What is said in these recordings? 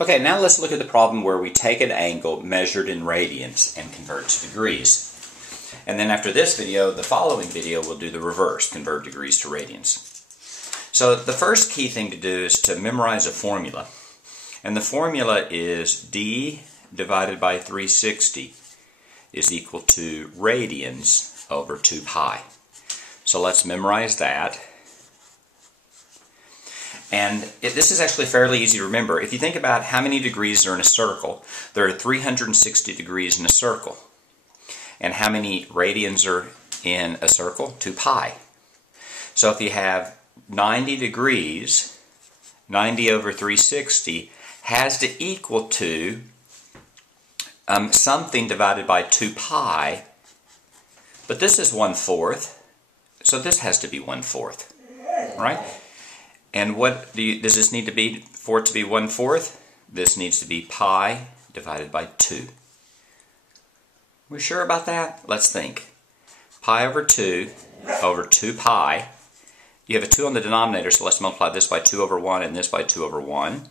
Okay, now let's look at the problem where we take an angle measured in radians and convert to degrees. And then after this video, the following video, we'll do the reverse, convert degrees to radians. So the first key thing to do is to memorize a formula. And the formula is d divided by 360 is equal to radians over 2 pi. So let's memorize that. And this is actually fairly easy to remember. If you think about how many degrees are in a circle, there are 360 degrees in a circle. And how many radians are in a circle? 2 pi. So if you have 90 degrees, 90 over 360 has to equal to something divided by 2 pi. But this is 1/4, so this has to be 1/4, right? And what does this need to be for it to be 1/4? This needs to be pi divided by 2. We sure about that? Let's think. Pi over 2 over 2 pi. You have a 2 on the denominator, so let's multiply this by 2 over 1 and this by 2 over 1.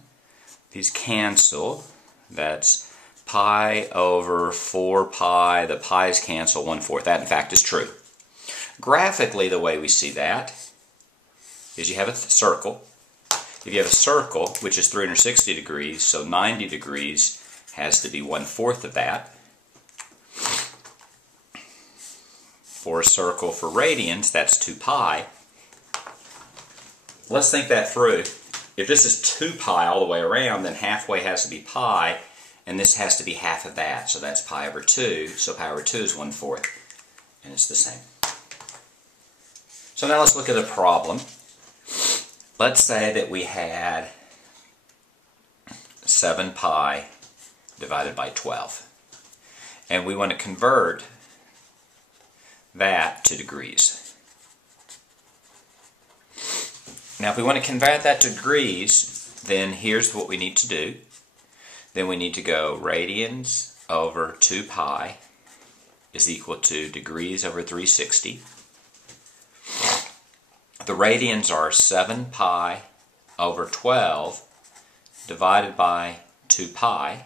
These cancel. That's pi over 4 pi. The pi's cancel 1/4. That, in fact, is true. Graphically, the way we see that is you have a circle. If you have a circle, which is 360 degrees, so 90 degrees has to be 1/4 of that. For a circle for radians, that's 2 pi. Let's think that through. If this is 2 pi all the way around, then halfway has to be pi, and this has to be half of that, so that's pi over 2. So pi over 2 is 1/4, and it's the same. So now let's look at a problem. Let's say that we had 7 pi divided by 12. And we want to convert that to degrees. Now if we want to convert that to degrees, then here's what we need to do. Then we need to go radians over 2 pi is equal to degrees over 360. The radians are 7 pi over 12 divided by 2 pi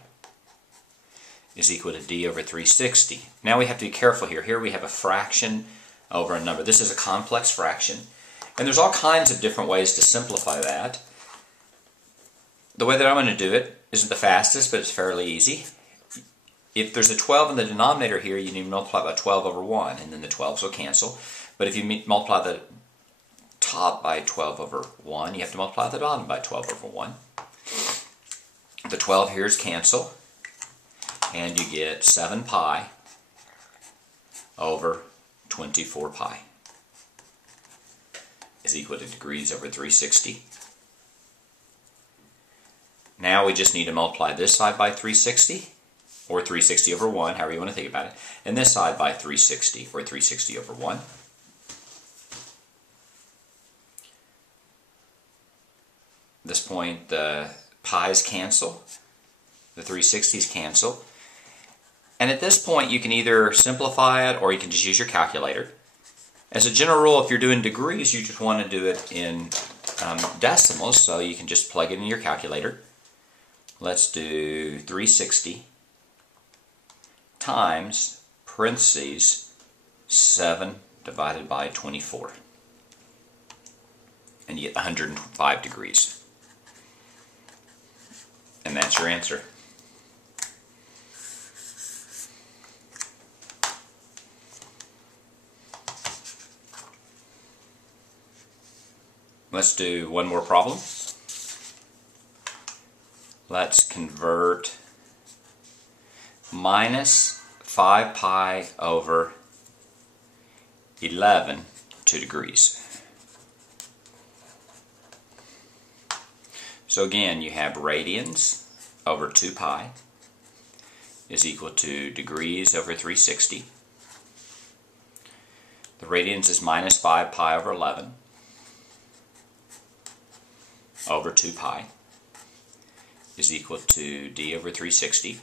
is equal to d over 360. Now we have to be careful here. Here we have a fraction over a number. This is a complex fraction. And there's all kinds of different ways to simplify that. The way that I'm going to do it isn't the fastest, but it's fairly easy. If there's a 12 in the denominator here, you need to multiply by 12 over 1, and then the 12s will cancel. But if you multiply the top by 12 over 1, you have to multiply the bottom by 12 over 1. The 12 here's cancel, and you get 7 pi over 24 pi is equal to degrees over 360. Now we just need to multiply this side by 360, or 360 over 1, however you want to think about it, and this side by 360, or 360 over 1. At this point, the pi's cancel, the 360s cancel, and at this point you can either simplify it or you can just use your calculator. As a general rule, if you're doing degrees, you just want to do it in decimals, so you can just plug it in your calculator. Let's do 360 times parentheses 7 divided by 24. And you get 105 degrees. And that's your answer. Let's do one more problem. Let's convert minus 5 pi over 11 to degrees. So again, you have radians over 2 pi is equal to degrees over 360. The radians is minus 5 pi over 11 over 2 pi is equal to d over 360.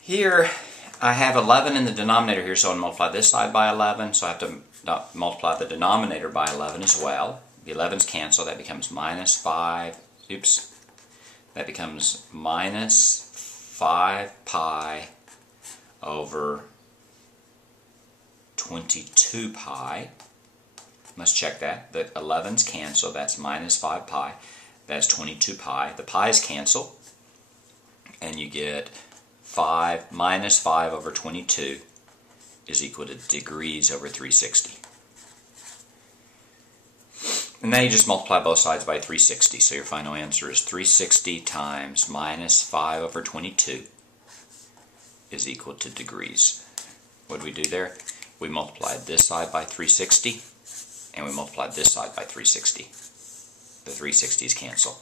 Here I have 11 in the denominator here, so I'll multiply this side by 11, so I have to multiply the denominator by 11 as well. The 11s cancel. That becomes minus 5. Oops. That becomes minus 5 pi over 22 pi. Let's check that. The 11s cancel. That's minus 5 pi. That's 22 pi. The pi's cancel. And you get 5 minus 5 over 22 is equal to degrees over 360. And now you just multiply both sides by 360. So your final answer is 360 times minus 5 over 22 is equal to degrees. What did we do there? We multiplied this side by 360, and we multiplied this side by 360. The 360s cancel.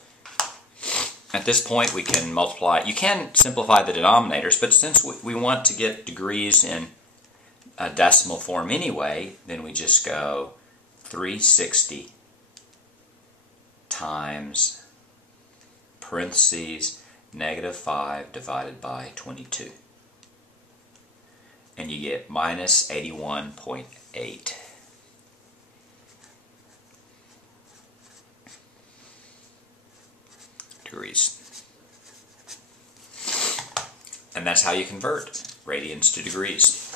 At this point we can multiply, you can simplify the denominators, but since we want to get degrees in a decimal form anyway, then we just go 360 times parentheses negative 5 divided by 22. And you get minus 81.8. degrees. And that's how you convert radians to degrees.